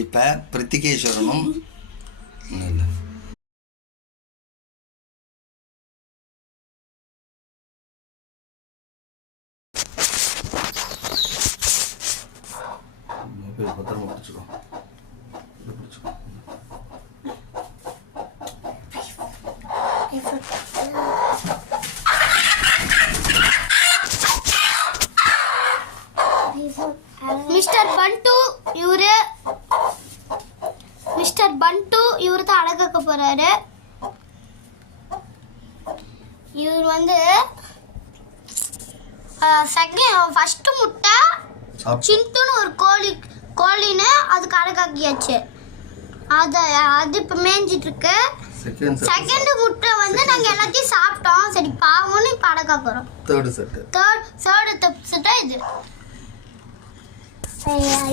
இப்போ பிரித்திகேஸ்வரனும் இல்லை மொபைல் பத்திரமா பிடிச்சிக்கோ பிடிச்சிக்கோ மிஸ்டர் பண்டு இவரு தான் அழகாக்க போறாரு. இவர் வந்து ஃபர்ஸ்ட் முட்டை சிந்துன்னு ஒரு கோழின்னு அதுக்கு அழகாக்கியாச்சு. அது இப்போ மேய்ஞ்சிட்டு இருக்கு. செகண்ட் முட்டை வந்து நாங்க எல்லாத்தையும் சாப்பிட்டோம். சரி பாவம்னு இப்போ அழகாக்குறோம். தேர்ட் செட்டா இது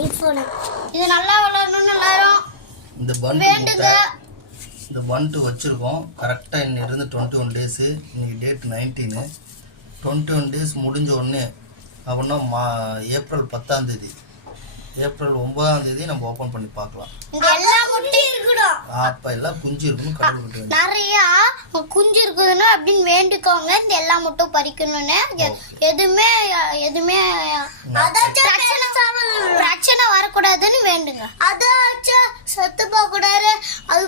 ஐபோன். இது நல்லா வளரணும்னு எல்லாரும் இந்த பண்டு வச்சுருக்கோம். கரெக்டாக இன்னிலிருந்து 21 டேஸு. இன்றைக்கி டேட் 19. 21 டேஸ் முடிஞ்ச உடனே அப்படின்னா ஏப்ரல் 10ஆம் தேதி ஏப்ரல் 9ஆம் தேதி நம்ம ஓப்பன் பண்ணி பார்க்கலாம். அப்போ எல்லாம் குஞ்சு இருக்கணும். கடவுள்கிட்ட நிறையா குஞ்சு இருக்குதுன்னா அப்படின்னு வேண்டிக்கோங்க. இந்த எல்லா முட்டும் பறிக்கணும்னு. எதுவுமே பிரச்சனை வரக்கூடாதுன்னு வேண்டுங்க. அதாச்சும் செத்து போக கூடாது. அது